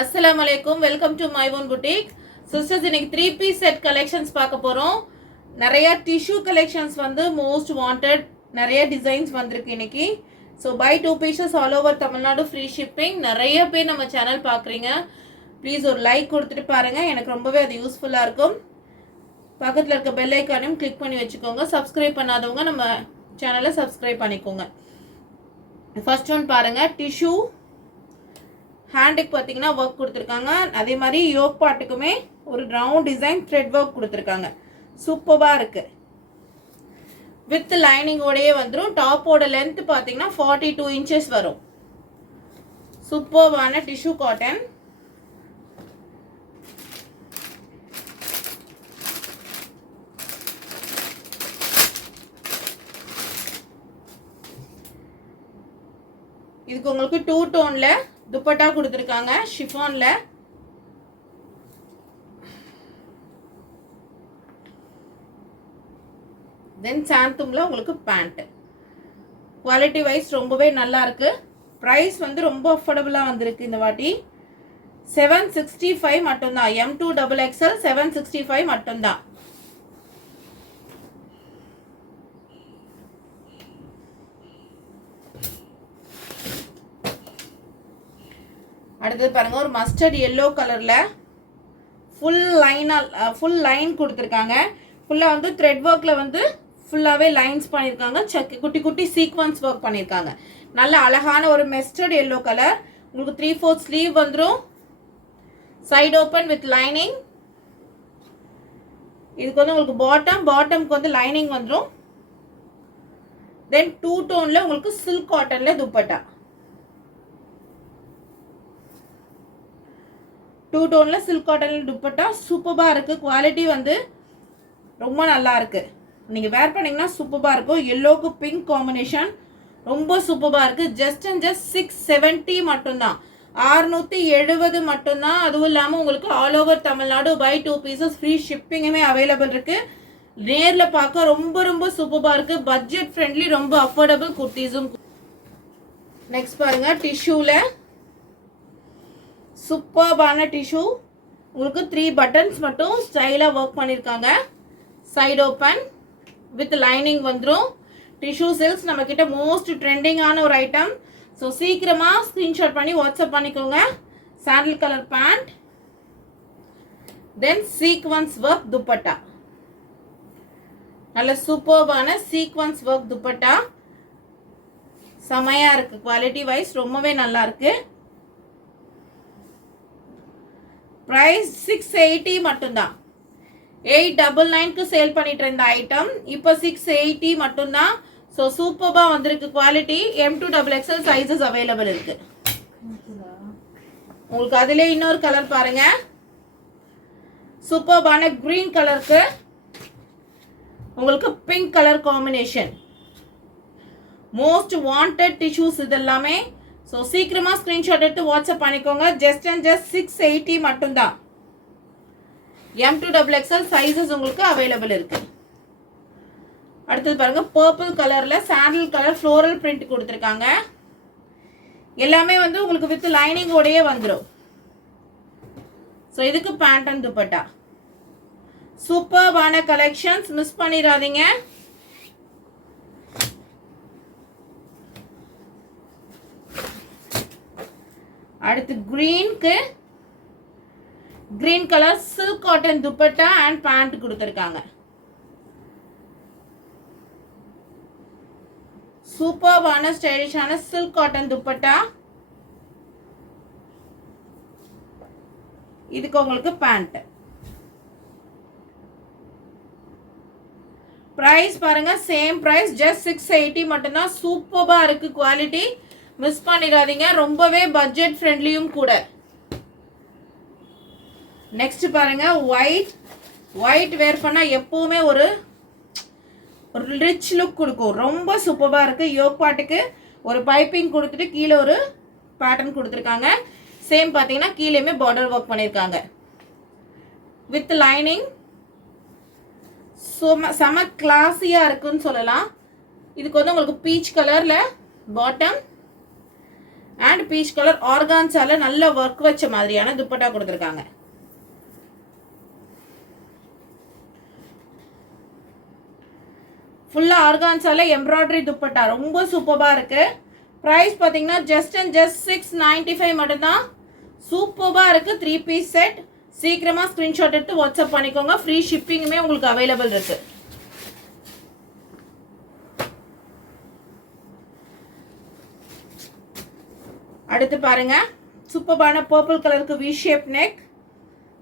Assalamualaikum. Welcome to my own boutique. Sisters, இன்னைக்கு 3-piece set collections பார்க்க போறோம். நிறைய tissue collections வந்து most wanted. நிறைய designs வந்திருக்கு இன்னைக்கு. So buy 2 pieces all over Tamil Nadu free shipping. நிறைய பேர் நம்ம சேனல் பார்க்குறீங்க. ப்ளீஸ் ஒரு லைக் கொடுத்துட்டு பாருங்க. எனக்கு ரொம்பவே அது யூஸ்ஃபுல்லா இருக்கும். பக்கத்துல இருக்க பெல் ஐகானையும் கிளிக் பண்ணி வச்சுக்கோங்க. சப்ஸ்கிரைப் பண்ணாதவங்க நம்ம சேனலை சப்ஸ்கிரைப் பண்ணிக்கோங்க. ஃபர்ஸ்ட் ஒன் பாருங்க, டிஷ்யூ ஹேண்டுக்கு பார்த்தீங்கன்னா ஒர்க் கொடுத்துருக்காங்க. அதே மாதிரி யோக் பாட்டுக்குமே ஒரு ரவுண்ட் டிசைன் த்ரெட் ஒர்க் கொடுத்துருக்காங்க. சூப்பராக இருக்கு. வித் லைனிங்கோடையே வந்துடும். டாப்போட லென்த் பார்த்தீங்கன்னா 42 inches வரும். சூப்பரான டிஷ்யூ காட்டன். இதுக்கு உங்களுக்கு 2 டோன்ல துப்பட்டா கொடுத்துருக்காங்க. ஷிஃபான்ல தென் சாந்தும்ல உங்களுக்கு பேண்ட். குவாலிட்டி வைஸ் ரொம்பவே நல்லா இருக்கு. ப்ரைஸ் வந்து ரொம்ப அஃபோர்டபுளா வந்திருக்கு இந்த வாட்டி. 765 மட்டும்தான். M2XXL 765 மட்டும்தான். அடுத்து பாருங்க, ஒரு மஸ்டர்ட் எல்லோ கலர்ல ஃபுல் லைன் கொடுத்துருக்காங்க. ஃபுல்லா வந்து த்ரெட் ஒர்க்ல வந்து ஃபுல்லாவே லைன்ஸ் பண்ணிருக்காங்க. குட்டி குட்டி சீக்வன்ஸ் ஒர்க் பண்ணிருக்காங்க. நல்ல அழகான ஒரு மஸ்டர்ட் எல்லோ கலர். உங்களுக்கு 3/4 ஸ்லீவ் வந்துடும். Side open with lining. இதுக்கு வந்து உங்களுக்கு பாட்டம்க்கு வந்து லைனிங் வந்துடும். தென் 2 டோன்ல உங்களுக்கு சில்க் காட்டன்ல துப்பட்டா. 2 டோன்ல சில்க் காட்டன்ல துப்பட்டா சூப்பரா இருக்கு. குவாலிட்டி வந்து ரொம்ப நல்லா இருக்கு. நீங்க வேர் பண்ணீங்கன்னா சூப்பரா இருக்கும். எல்லோக்கு பிங்க் காம்பினேஷன் ரொம்ப சூப்பரா இருக்கு. ஜஸ்ட் 670 மட்டும்தான். 670 மட்டும்தான். அதுவும் இல்லாம உங்களுக்கு all over Tamil Nadu buy 2 pieces free ஷிப்பிங்குமே அவைலபிள் இருக்கு. நேர்ல பார்க்க ரொம்ப ரொம்ப சூப்பரா இருக்கு. பட்ஜெட் ஃப்ரெண்ட்லி, ரொம்ப அஃபோர்டபுள் குர்த்திஸும். நெக்ஸ்ட் பாருங்க, டிஷ்யூல சூப்பர்பான டிஷ்யூ. உங்களுக்கு 3 பட்டன்ஸ் மட்டும் ஸ்டைலா ஒர்க் பண்ணிருக்காங்க. சைடு ஓப்பன் வித் லைனிங் வந்துடும். டிஷ்யூ சில்க்ஸ் நம்ம கிட்ட மோஸ்ட் ட்ரெண்டிங்கான ஒரு ஐட்டம். ஸோ சீக்கிரமா ஸ்கிரீன்ஷாட் பண்ணி வாட்ஸ்அப் பண்ணிக்கோங்க. Sandal colour pant. Then sequins work dupatta. நல்ல சூப்பர்பான சீக்வன்ஸ் ஒர்க் துப்பட்டா. செமையா இருக்கு. குவாலிட்டி வைஸ் ரொம்பவே நல்லா இருக்கு. பிரைஸ் 680 மட்டும்தான். 899க்கு சேல் பண்ணிட்டு இருந்த ஐட்டம் இப்போ 680 மட்டும்தான். ஸோ சூப்பர்பா வந்திருக்கு. குவாலிட்டி M2XXL சைஸஸ் அவைலபிள் இருக்கு. உங்களுக்கு அதிலே இன்னொரு கலர் பாருங்க. சூப்பர்பான கிரீன் கலருக்கு உங்களுக்கு pink colour combination. Most wanted tissues இதெல்லாமே. ஸோ சீக்கிரமா ஸ்கிரீன்ஷாட் எடுத்து வாட்ஸ்அப் பண்ணிக்கோங்க. ஜஸ்ட் 680 மட்டும்தான். M2XXL சைஸஸ் உங்களுக்கு அவைலபிள் இருக்கு. அடுத்தது பாருங்க, பர்பிள் கலர்ல சாண்டில் கலர் ஃப்ளோரல் பிரிண்ட் கொடுத்துருக்காங்க. எல்லாமே வந்து உங்களுக்கு வித் லைனிங் ஓடையே வந்துடும். ஸோ இதுக்கு பேண்ட் அண்ட் துப்பட்டா. சூப்பர்பான கலெக்ஷன்ஸ், மிஸ் பண்ணிடாதீங்க. அடுத்து கிரீனுக்கு green colour silk cotton dupatta and pant கொடுத்துருக்காங்க. சூப்பர்பான ஸ்டைலிஷான சில்க் காட்டன் துப்பட்டா. இதுக்கு உங்களுக்கு பேண்ட். பிரைஸ் பாருங்க, சேம் பிரைஸ், ஜஸ்ட் 680 மட்டும்தான். சூப்பர்பா இருக்கு. குவாலிட்டி மிஸ் பண்ணிடாதீங்க. ரொம்பவே பட்ஜெட் ஃப்ரெண்ட்லியும் கூட. நெக்ஸ்ட் பாருங்க, ஒயிட் வேர் பண்ணா எப்பவுமே ஒரு ரிச் லுக் கொடுக்கும். ரொம்ப சூப்பரா இருக்கு. யோக் பாட்டுக்கு ஒரு பைப்பிங் கொடுத்துட்டு கீழே ஒரு பேட்டர்ன் கொடுத்துருக்காங்க. சேம் பார்த்தீங்கன்னா கீழேயுமே பார்டர் ஒர்க் பண்ணியிருக்காங்க வித் லைனிங். செம கிளாஸியா இருக்குன்னு சொல்லலாம். இதுக்கு வந்து உங்களுக்கு பீச் கலர்ல பாட்டம் அண்ட் பீச் கலர் ஆர்கான்ஸால நல்ல ஒர்க் வச்ச மாதிரியான துப்பட்டா கொடுத்துருக்காங்க. ஃபுல்லா ஆர்கான்ஸால எம்ப்ராய்டரி துப்பட்டா ரொம்ப சூப்பரா இருக்கு. பிரைஸ் பாத்தீங்கன்னா ஜஸ்ட் அண்ட் ஜஸ்ட் 695 மட்டும்தான். சூப்பரா இருக்கு. 3 பீஸ் செட். சீக்கிரமா ஸ்கிரீன்ஷாட் எடுத்து வாட்ஸ்அப் பண்ணிக்கோங்க. ஃப்ரீ ஷிப்பிங்குமே உங்களுக்கு அவைலபிள் இருக்கு. அடுத்து பாருங்க, சூப்பரான பர்பிள் கலருக்கு வி ஷேப் நெக்.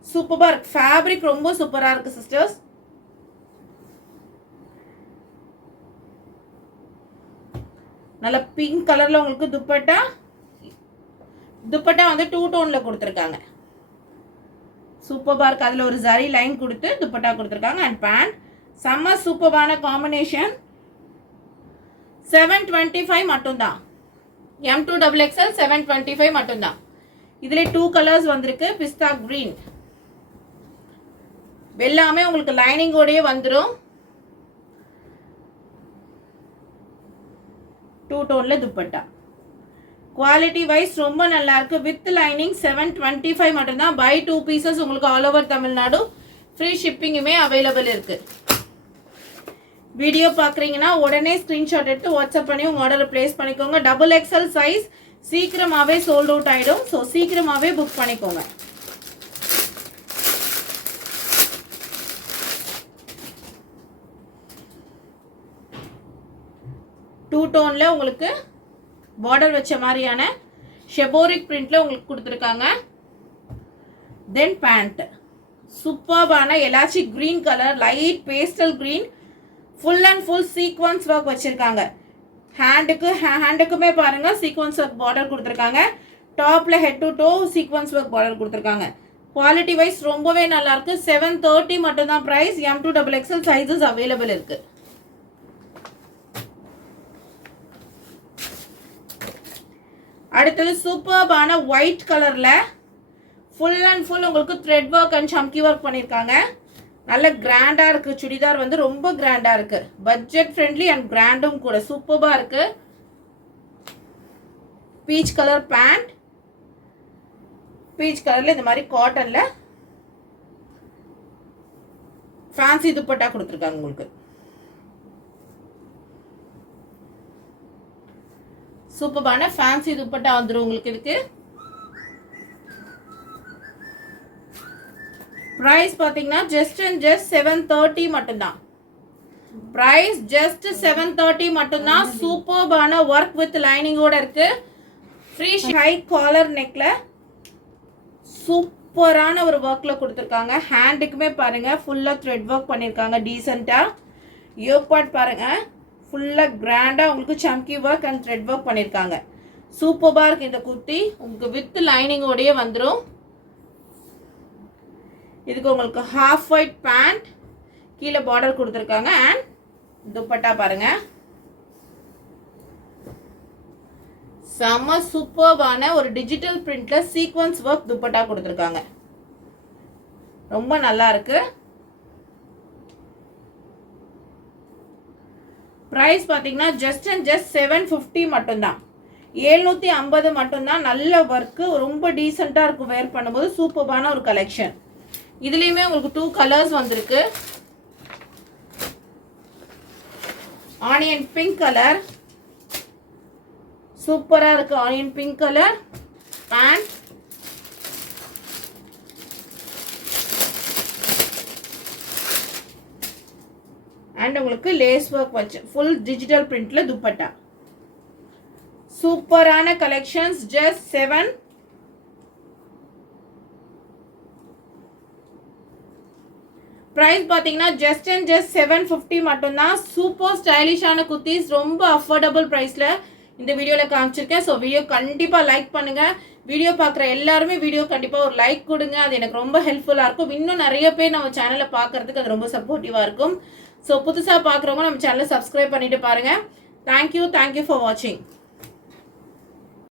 சூப்பரா இருக்கு. ஃபேப்ரிக் ரொம்ப சூப்பரா இருக்கு சிஸ்டர்ஸ். நல்ல பிங்க் கலர்ல உங்களுக்கு துப்பட்டா வந்து 2 டோன்ல கொடுத்துருக்காங்க. சூப்பரா இருக்கு. அதுல ஒரு ஜரி லைன் கொடுத்து துப்பட்டா கொடுத்துருக்காங்க. அண்ட் பேண்ட் செம்ம சூப்பரான காம்பினேஷன். 725 மட்டும்தான். M2XXL 725 மட்டும்தான். இதுல 2 கலர்ஸ் வந்திருக்கு. பிஸ்தா கிரீன் எல்லாமே உங்களுக்கு லைனிங்கோடயே வந்துடும். 2 டோன்ல துப்பட்டா. குவாலிட்டி வைஸ் ரொம்ப நல்லா இருக்கு. வித் லைனிங் 725 மட்டும்தான். பை 2 பீசஸ் உங்களுக்கு ஆல் ஓவர் தமிழ்நாடு. ஃப்ரீ ஷிப்பிங்குமே அவைலபிள் இருக்கு. வீடியோ பார்க்குறீங்கன்னா உடனே ஸ்க்ரீன்ஷாட் எடுத்து வாட்ஸ்அப் பண்ணி உங்கள் ஆர்டரை பிளேஸ் பண்ணிக்கோங்க. XXL சைஸ் சீக்கிரமாகவே சோல்ட் அவுட் ஆகிடும். ஸோ சீக்கிரமாகவே புக் பண்ணிக்கோங்க. டூ டோன்ல உங்களுக்கு பார்டர் வச்ச மாதிரியான ஷெபோரிக் பிரிண்ட்ல உங்களுக்கு கொடுத்துருக்காங்க. தென் பேண்ட் சூப்பர்பான elastic green colour, light pastel green, full and full sequins work வச்சிருக்காங்க. ஹேண்டுக்குமே பாருங்க சீக்வன்ஸ் ஒர்க் பார்டர் கொடுத்துருக்காங்க. டாப்ல head to toe sequins work border கொடுத்துருக்காங்க. குவாலிட்டி வைஸ் ரொம்பவே நல்லா இருக்கு. 730 மட்டும்தான் பிரைஸ். M2XXL சைஸஸ் அவைலபிள் இருக்கு. அடுத்தது சூப்பர்பான ஒயிட் கலர்ல ஃபுல் அண்ட் ஃபுல் உங்களுக்கு த்ரெட் ஒர்க் அண்ட் சம்கி ஒர்க் பண்ணியிருக்காங்க. நல்ல கிராண்டா இருக்கு. சுடிதார் வந்து ரொம்ப கிராண்டா இருக்கு. பட்ஜெட் ஃப்ரெண்ட்லி அண்ட் கிராண்டும் கூட சூப்பரா இருக்கு. பீச் கலர் பேண்ட், பீச் கலர்ல இந்த மாதிரி காட்டன்ல ஃபேன்சி துப்பட்டா கொடுத்துருக்காங்க உங்களுக்கு. சூப்பரான ஃபேன்சி துப்பட்டா வந்துடும் உங்களுக்கு. இதுக்கு பிரைஸ் பாத்தீங்கன்னா ஜஸ்ட் அண்ட் ஜஸ்ட் 730 மட்டும்தான். பிரைஸ் ஜஸ்ட் 730 மட்டும்தான். சூப்பரான ஒர்க் வித் லைனிங்கோட இருக்கு. ஃப்ரீ ஹை காலர் நெக்ல சூப்பரான ஒரு ஒர்க்ல கொடுத்துருக்காங்க. ஹேண்டுக்குமே பாருங்க ஃபுல்லா த்ரெட் ஒர்க் பண்ணியிருக்காங்க. டீசெண்டா யோக் பார்ட் பாருங்க ஃபுல்லாக கிராண்டாக உங்களுக்கு சம்கி ஒர்க் அண்ட் த்ரெட் ஒர்க் பண்ணியிருக்காங்க. சூப்பராக இருக்குது இந்த குர்த்தி. உங்களுக்கு வித் லைனிங்கோடையே வந்துடும். இதுக்கு உங்களுக்கு ஹாஃப் ஒயிட் பேண்ட், கீழே பார்டர் கொடுத்துருக்காங்க. அண்ட் துப்பட்டா பாருங்க செம்ம சூப்பரான ஒரு டிஜிட்டல் பிரிண்ட்ல சீக்வன்ஸ் ஒர்க் துப்பட்டா கொடுத்துருக்காங்க. ரொம்ப நல்லா இருக்கு. பிரைஸ் பார்த்தீங்கன்னா ஜஸ்ட் அண்ட் ஜஸ்ட் 750 மட்டும்தான். 750 மட்டும்தான். நல்ல ஒர்க்கு, ரொம்ப டீசெண்டாக இருக்கும் வேர் பண்ணும்போது. சூப்பரான ஒரு கலெக்ஷன். இதுலேயுமே உங்களுக்கு 2 கலர்ஸ் வந்திருக்கு. ஆனியன் பிங்க் கலர் சூப்பராக இருக்கு. Onion pink colour pant, and உங்களுக்கு லேஸ் ஒர்க் வச்சு ஃபுல் டிஜிட்டல் பிரிண்ட்ல துப்பட்டா. சூப்பரான கலெக்ஷன்ஸ். ஜஸ்ட் 7 பிரைஸ் பாத்தீங்கன்னா ஜஸ்ட் அண்ட் ஜஸ்ட் 750 மட்டும்தான். சூப்பர் ஸ்டைலிஷான குர்த்திஸ் ரொம்ப அஃபோர்டபுள் பிரைஸ்ல இந்த வீடியோல காமிச்சிருக்கேன். ஸோ வீடியோ கண்டிப்பா லைக் பண்ணுங்க. வீடியோ பார்க்குற எல்லாருமே வீடியோ கண்டிப்பாக ஒரு லைக் கொடுங்க. அது எனக்கு ரொம்ப ஹெல்ப்ஃபுல்லாக இருக்கும். இன்னும் நிறைய பேர் நம்ம சேனலை பார்க்கறதுக்கு அது ரொம்ப சப்போர்ட்டிவாக இருக்கும். ஸோ புதுசாக பார்க்குறவங்க நம்ம சேனலை சப்ஸ்கிரைப் பண்ணிட்டு பாருங்கள். தேங்க்யூ ஃபார் வாட்சிங்.